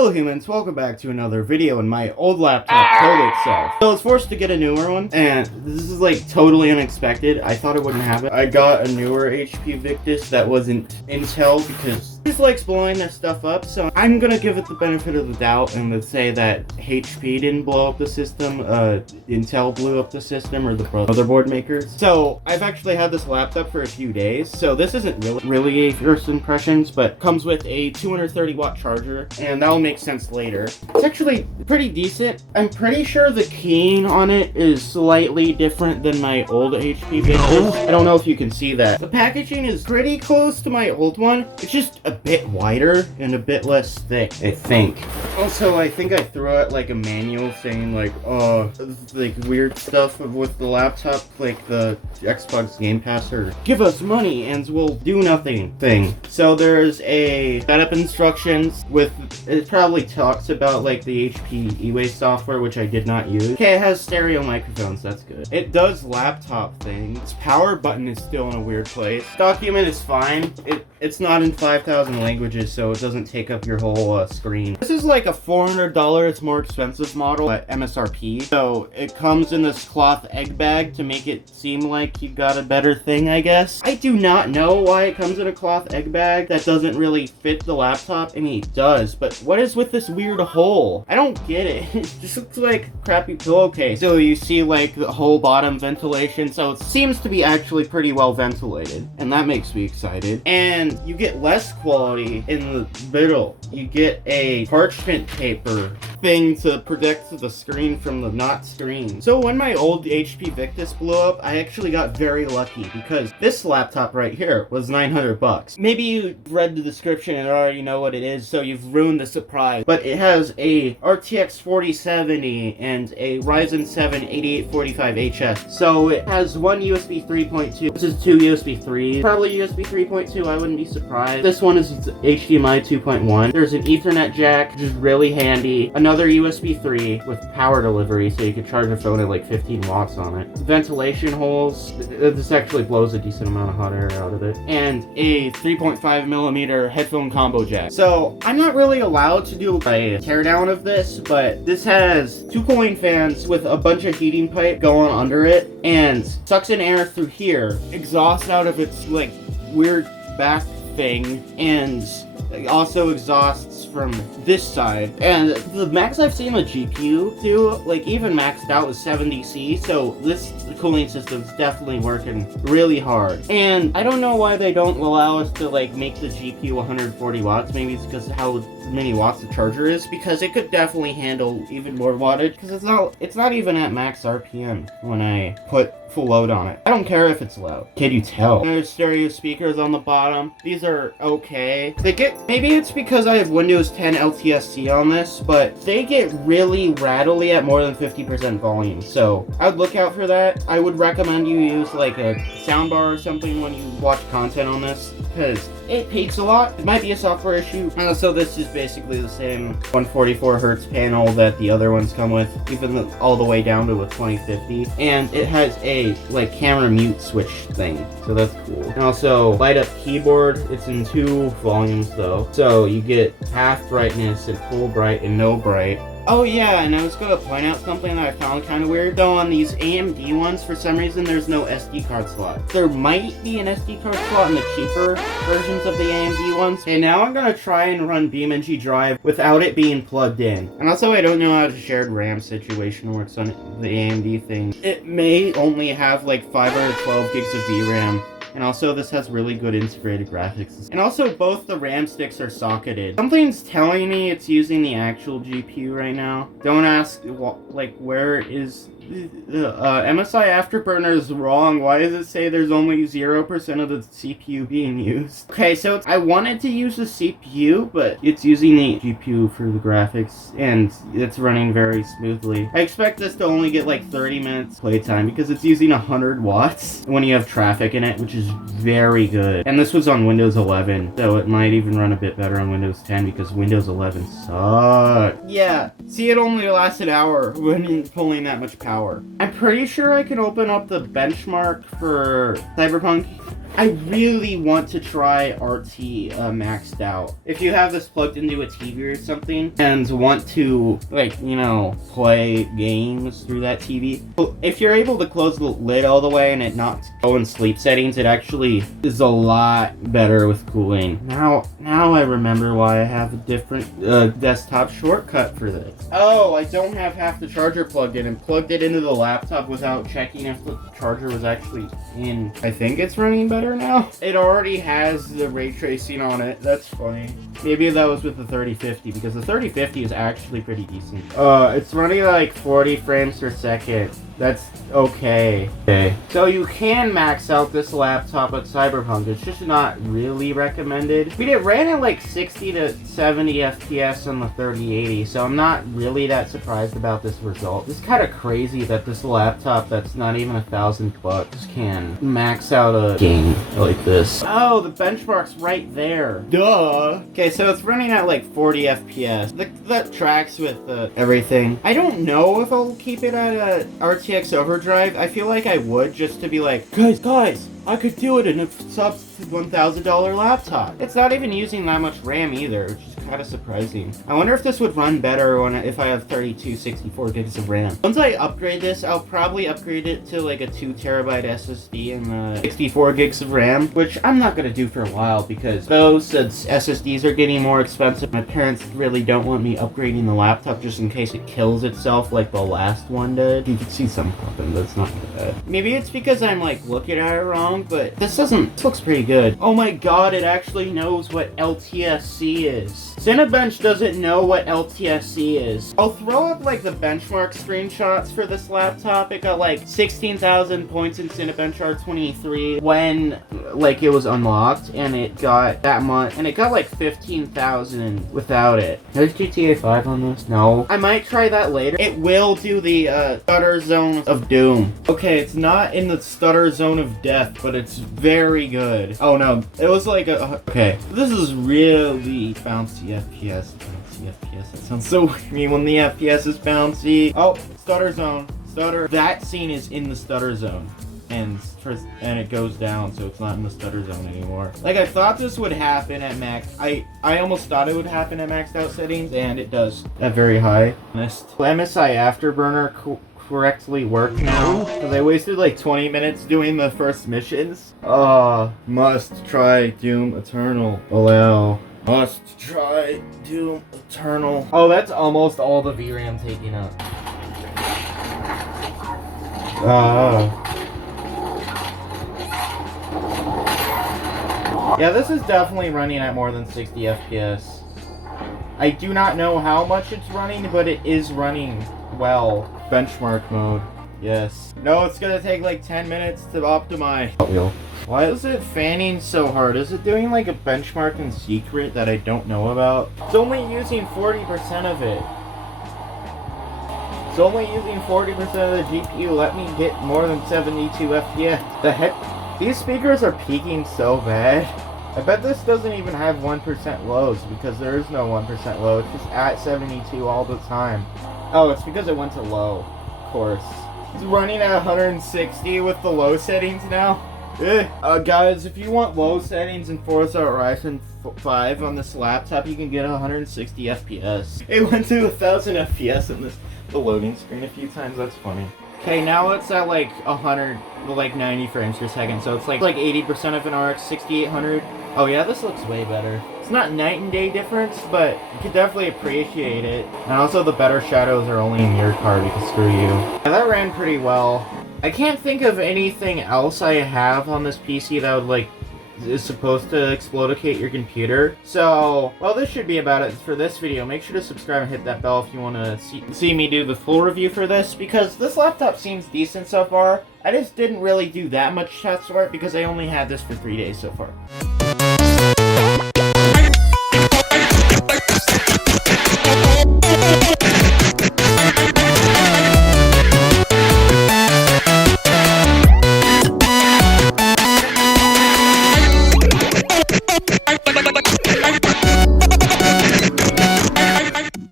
Hello humans, welcome back to another video, and my old laptop killed itself. So I was forced to get a newer one, and this is like totally unexpected. I thought it wouldn't happen. I got a newer HP Victus that wasn't Intel because he likes blowing this stuff up, so I'm gonna give it the benefit of the doubt and say that HP didn't blow up the system, Intel blew up the system, or the motherboard makers. So I've actually had this laptop for a few days, so this isn't really a first impressions, but comes with a 230 watt charger, and that'll make sense later. It's actually pretty decent. I'm pretty sure the keying on it is slightly different than my old HP Victus. I don't know if you can see that. The packaging is pretty close to my old one. It's just a bit wider and a bit less thick, I think. Also, I think I threw out like a manual saying like weird stuff with the laptop, like the Xbox Game Pass or give us money and we'll do nothing thing. So there's a setup instructions with, it probably talks about like the HP E-Way software, which I did not use. Okay, it has stereo microphones, that's good. It does laptop things. Its power button is still in a weird place. Document is fine. It's not in 5,000 languages, so it doesn't take up your whole screen. This is like a $400, it's more expensive model at MSRP. So it comes in this cloth egg bag to make it seem like you got a better thing, I guess. I do not know why it comes in a cloth egg bag that doesn't really fit the laptop. I mean, it does, but what is with this weird hole? I don't get it. It just looks like a crappy pillowcase. So you see like the whole bottom ventilation, so it seems to be actually pretty well ventilated, and that makes me excited. And you get less quality in the middle. You get a parchment paper thing to protect the screen from the not screen. So when my old HP Victus blew up, I actually got very lucky because this laptop right here was 900 bucks. Maybe you read the description and already know what it is, so you've ruined the surprise. But it has a RTX 4070 and a Ryzen 7 8845HS. So it has one USB 3.2. This is two USB 3. Probably USB 3.2, I wouldn't be surprised. This one is HDMI 2.1. There's an Ethernet jack, which is really handy. Another USB 3 with power delivery, so you can charge a phone at like 15 watts on it. Ventilation holes. This actually blows a decent amount of hot air out of it. And a 3.5mm headphone combo jack. So I'm not really allowed to do a teardown of this, but this has two cooling fans with a bunch of heating pipe going under it, and sucks in air through here, exhausts out of its like weird back thing, and also exhausts from this side. And the max I've seen the GPU do, like even maxed out, is 70C, so this cooling system's definitely working really hard. And I don't know why they don't allow us to like make the GPU 140 watts. Maybe it's because of how many watts the charger is, because it could definitely handle even more wattage, because it's not even at max RPM when I put full load on it. I don't care if it's loud. Can you tell? There's stereo speakers on the bottom. These are okay. Maybe it's because I have Windows 10 LTSC on this, but they get really rattly at more than 50% volume. So I would look out for that. I would recommend you use like a soundbar or something when you watch content on this, because it peaks a lot. It might be a software issue. So this is basically the same 144 hertz panel that the other ones come with, even all the way down to a 2050. And it has a like camera mute switch thing, so that's cool. And also light up keyboard. It's in two volumes though, so you get half brightness and full bright and no bright. Oh yeah, and I was going to point out something that I found kind of weird. Though on these AMD ones, for some reason, there's no SD card slot. There might be an SD card slot in the cheaper versions of the AMD ones. And now I'm going to try and run BeamNG Drive without it being plugged in. And also, I don't know how the shared RAM situation works on the AMD thing. It may only have like 5 or 12 gigs of VRAM. And also, this has really good integrated graphics. And also, both the RAM sticks are socketed. Something's telling me it's using the actual GPU right now. Don't ask, like, where is... MSI Afterburner is wrong. Why does it say there's only 0% of the CPU being used? Okay, so I wanted to use the CPU, but it's using the GPU for the graphics, and it's running very smoothly. I expect this to only get like 30 minutes playtime because it's using 100 watts when you have traffic in it, which is very good. And this was on Windows 11, so it might even run a bit better on Windows 10 because Windows 11 sucks. Yeah, see, it only lasts an hour when you're pulling that much power. I'm pretty sure I can open up the benchmark for Cyberpunk. I really want to try RT maxed out. If you have this plugged into a TV or something and want to, like, you know, play games through that TV, if you're able to close the lid all the way and it not go in sleep settings, it actually is a lot better with cooling. Now I remember why I have a different desktop shortcut for this. Oh, I don't have half the charger plugged in and plugged it into the laptop without checking if the charger was actually in. I think it's running better now. It already has the ray tracing on it. That's funny. Maybe that was with the 3050 because the 3050 is actually pretty decent. It's running like 40 frames per second. That's okay. Okay. So you can max out this laptop at Cyberpunk. It's just not really recommended. I mean, it ran at like 60 to 70 FPS on the 3080, so I'm not really that surprised about this result. It's kind of crazy that this laptop that's not even $1,000 can max out a game like this. Oh, the benchmark's right there. Duh. Okay, so it's running at like 40 FPS. That tracks with everything. I don't know if I'll keep it at a RTX overdrive. I feel like I would, just to be like, guys, I could do it in a sub $1,000 laptop. It's not even using that much RAM either, which is kind of surprising. I wonder if this would run better if I have 64 gigs of RAM. Once I upgrade this, I'll probably upgrade it to like a 2 terabyte SSD and 64 gigs of RAM, which I'm not gonna do for a while because those SSDs are getting more expensive. My parents really don't want me upgrading the laptop just in case it kills itself like the last one did. You can see some happen, but it's not bad. Maybe it's because I'm like looking at it wrong, but this looks pretty good. Oh my god, it actually knows what LTSC is. Cinebench doesn't know what LTSC is. I'll throw up like the benchmark screenshots for this laptop. It got like 16,000 points in Cinebench R23 when like it was unlocked, and it got that much, and it got like 15,000 without it. There's GTA 5 on this? No. I might try that later. It will do the stutter zone of doom. Okay, it's not in the stutter zone of death, but it's very good. Oh no, it was like okay. This is really bouncy FPS. Bouncy FPS. That sounds so weird when the FPS is bouncy. Oh, stutter zone. Stutter. That scene is in the stutter zone. And it goes down, so it's not in the stutter zone anymore. Like, I thought this would happen at max. I almost thought it would happen at maxed out settings, and it does at very high. MSI Afterburner correctly work now, because I wasted like 20 minutes doing the first missions. Must try Doom Eternal. Allow. Must try Doom Eternal. Oh, that's almost all the VRAM taking up. Yeah, this is definitely running at more than 60 FPS. I do not know how much it's running, but it is running well. Benchmark mode. Yes. No, it's gonna take like 10 minutes to optimize. Why is it fanning so hard? Is it doing like a benchmark in secret that I don't know about? It's only using 40% of it. It's only using 40% of the GPU. Let me get more than 72 FPS. The heck? These speakers are peaking so bad. I bet this doesn't even have 1% lows because there is no 1% low. It's just at 72 all the time. Oh, it's because it went to low. Of course. It's running at 160 with the low settings now. Guys, if you want low settings in Forza Horizon 5 on this laptop, you can get 160 FPS. It went to 1,000 FPS in the loading screen a few times. That's funny. Okay, now it's at like 90 frames per second, so it's like 80% of an RX 6800. Oh yeah, this looks way better. It's not night and day difference, but you can definitely appreciate it. And also the better shadows are only in your card because screw you. Yeah, that ran pretty well. I can't think of anything else I have on this PC that would is supposed to explodicate your computer. So, well, this should be about it for this video. Make sure to subscribe and hit that bell if you want to see me do the full review for this, because this laptop seems decent so far. I just didn't really do that much test work because I only had this for 3 days so far.